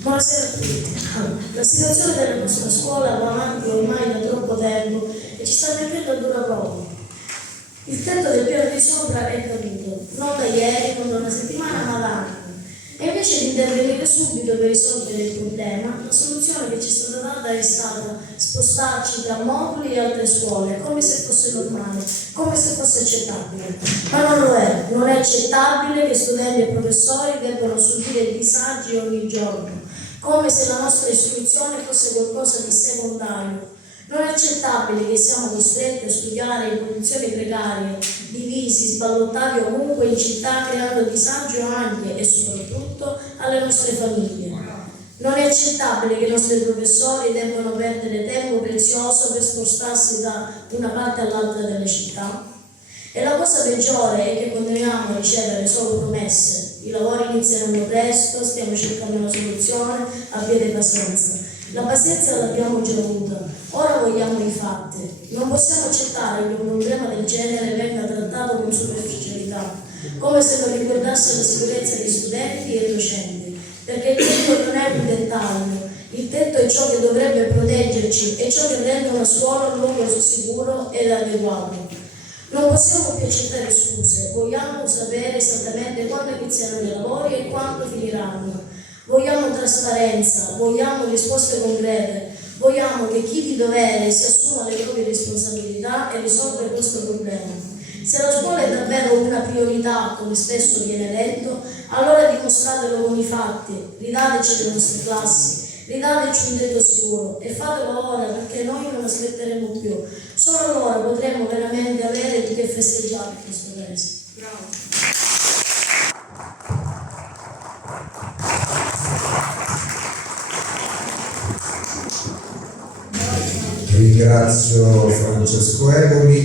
Buonasera a tutti. La situazione della nostra scuola va avanti ormai da troppo tempo e ci sta mettendo a dura prova. Il tetto del piano di sopra è caduto, non da ieri, non da una settimana, ma da anni. E invece di intervenire subito per risolvere il problema, la soluzione che ci è stata data è stata spostarci tra moduli e altre scuole, come se fosse normale, come se fosse accettabile. Ma non lo è, non è accettabile che studenti e professori debbano subire disagi ogni giorno, come se la nostra istruzione fosse qualcosa di secondario. Non è accettabile che siamo costretti a studiare in condizioni precarie, divisi, sballottati ovunque in città, creando disagio anche e soprattutto alle nostre famiglie. Non è accettabile che i nostri professori debbano perdere tempo prezioso per spostarsi da una parte all'altra della città. E la cosa peggiore è che continuiamo a ricevere solo promesse. I lavori inizieranno presto, stiamo cercando una soluzione, abbiate pazienza. La pazienza l'abbiamo già avuta, ora vogliamo i fatti. Non possiamo accettare che un problema del genere venga trattato con superficialità, come se non riguardasse la sicurezza di studenti e docenti, perché il tetto non è un dettaglio, il tetto è ciò che dovrebbe proteggerci, è ciò che rende una scuola un luogo sicuro ed adeguato. Non possiamo più accettare scuse, vogliamo sapere esattamente quando inizieranno i lavori e quando finiranno. Vogliamo trasparenza, vogliamo risposte concrete, vogliamo che chi di dovere si assuma le proprie responsabilità e risolva questo problema. Se la scuola è davvero una priorità, come spesso viene detto, allora dimostratelo con i fatti, ridateci le nostre classi, ridateci un tetto sicuro e fatelo ora perché noi non aspetteremo più. Solo allora potremo veramente avere di che festeggiare in questo paese. Bravo. Ringrazio Francesco Egoli.